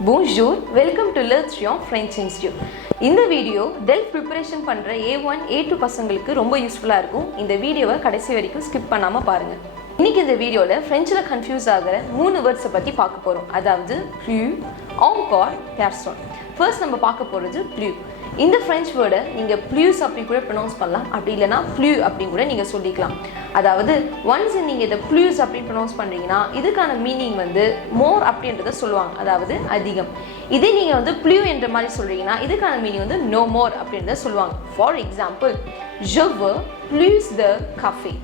Bonjour, welcome to Learn French Institute. இந்த video DELF preparation பண்ற A1, A2 பசங்களுக்கு ரொம்ப யூஸ்ஃபுல்லா இருக்கும். இந்த வீடியோவை கடைசி வரைக்கும் ஸ்கிப் பண்ணாம பாருங்க. இன்னைக்கு இந்த வீடியோல Frenchல கன்ஃபியூஸ் ஆகுற 3 வேர்ட்ஸ் பத்தி பார்க்க போறோம். அதாவது plus, encore, personne. First நம்ம பார்க்க போறது plus. இந்த French வேர்டை நீங்க plus அப்படி கூட ப்ரொனவுன்ஸ் பண்ணலாம். அப்படி இல்லனா plus அப்படி கூட நீங்க சொல்லிக்கலாம். அதாவது once நீங்க இத plus அப்படி ப்ரொனவுன்ஸ் பண்றீங்கன்னா இதுக்கான மீனிங் வந்து more அப்படின்றத சொல்லுவாங்க. அதாவது அதிகம். இதே நீங்க வந்து plus என்ற மாதிரி சொல்றீங்கன்னா இதுக்கான மீனிங் வந்து no more அப்படின்றத சொல்லுவாங்க. For example, je veux plus de café.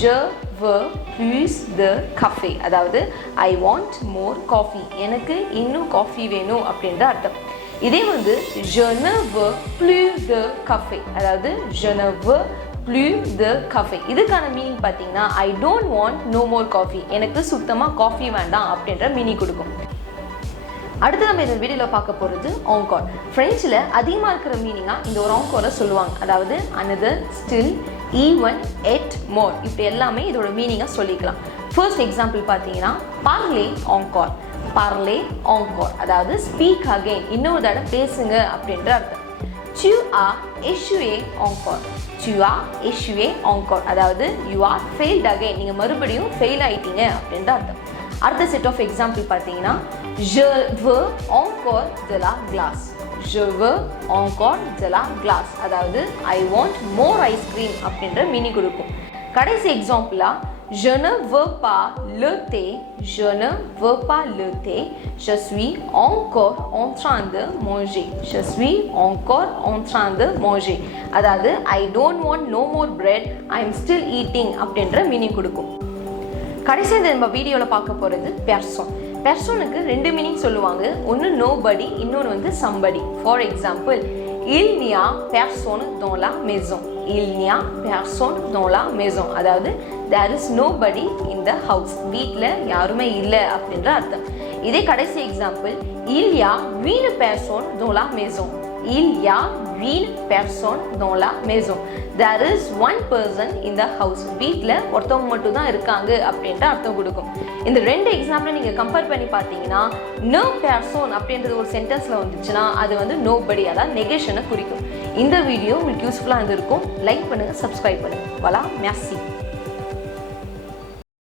Je veux plus de café. அதாவது I want more coffee. எனக்கு இன்னும் காஃபி வேணும் அப்படின்ற அர்த்தம். இதே வந்து je ne veux plus de café. அதாவது je ne veux plus de café. இதுக்கான மீனிங் பார்த்தீங்கன்னா I don't want no more coffee. எனக்கு சுத்தமா காஃபி வேண்டாம் அப்படின்ற மீனிங் கொடுக்கும். அடுத்து நம்ம இந்த வீடியோவில் பார்க்க போகிறது encore. ஃப்ரெஞ்சில் அதிகமாக இருக்கிற மீனிங்காக இந்த ஒரு encore சொல்லுவாங்க. அதாவது another, still, even, yet, more. இப்படி எல்லாமே இதோட மீனிங்காக சொல்லிக்கலாம். ஃபர்ஸ்ட் எக்ஸாம்பிள் பார்த்தீங்கன்னா parler encore. parler encore. அதாவது speak again. இன்னொரு தடவை பேசுங்க அப்படின்ற அர்த்தம். tu as échoué encore. tu as échoué encore. அதாவது you are failed again. நீங்கள் மறுபடியும் ஃபெயில் ஆயிட்டீங்க அப்படின்ற அர்த்தம். அடுத்த செட் ஆஃப் எக்ஸாம்பிள் பார்த்தீங்கன்னா je veux encore de la glace. je veux encore de la glace. அதாவது I want more ice cream அப்படின்ற மீனிங் கொடுக்கும். கடைசி எக்ஸாம்பிளா je ne veux pas le thé. je ne veux pas le thé. je suis encore en train de manger. je suis encore en train de manger. அதாவது I don't want no more bread. I am still eating அப்படின்ற meaning கொடுக்கும். கடைசியாக நம்ம வீடியோவில் பார்க்க போகிறது பெர்சோன். பெர்சோனுக்கு ரெண்டு meaning சொல்லுவாங்க. ஒன்று நோபடி, இன்னொன்று வந்து somebody. For example, il n'y a personne dans la maison. il n'y a personne dans la maison. அதாவது there is nobody in the house. வீட்டில் யாருமே இல்லை அப்படின்ற அர்த்தம். இதே கடைசி example, il y a une personne dans la maison. il y a une personne dans la maison. there is one person in the house. வீட்டில் ஒருத்தவங்க மட்டும் தான் இருக்காங்க அப்படின்ற அர்த்தம் கொடுக்கும். இந்த ரெண்டு எக்ஸாம்பிளை நீங்கள் கம்பேர் பண்ணி பார்த்தீங்கன்னா no person அப்படின்றது ஒரு சென்டென்ஸில் வந்துச்சுன்னா அது வந்து nobody, அதாவது நெகேஷனை குறிக்கும். இந்த வீடியோ உங்களுக்கு யூஸ்ஃபுல்லாக இருந்திருக்கும். லைக் பண்ணுங்கள், சப்ஸ்கிரைப் பண்ணுங்கள். voilà, merci.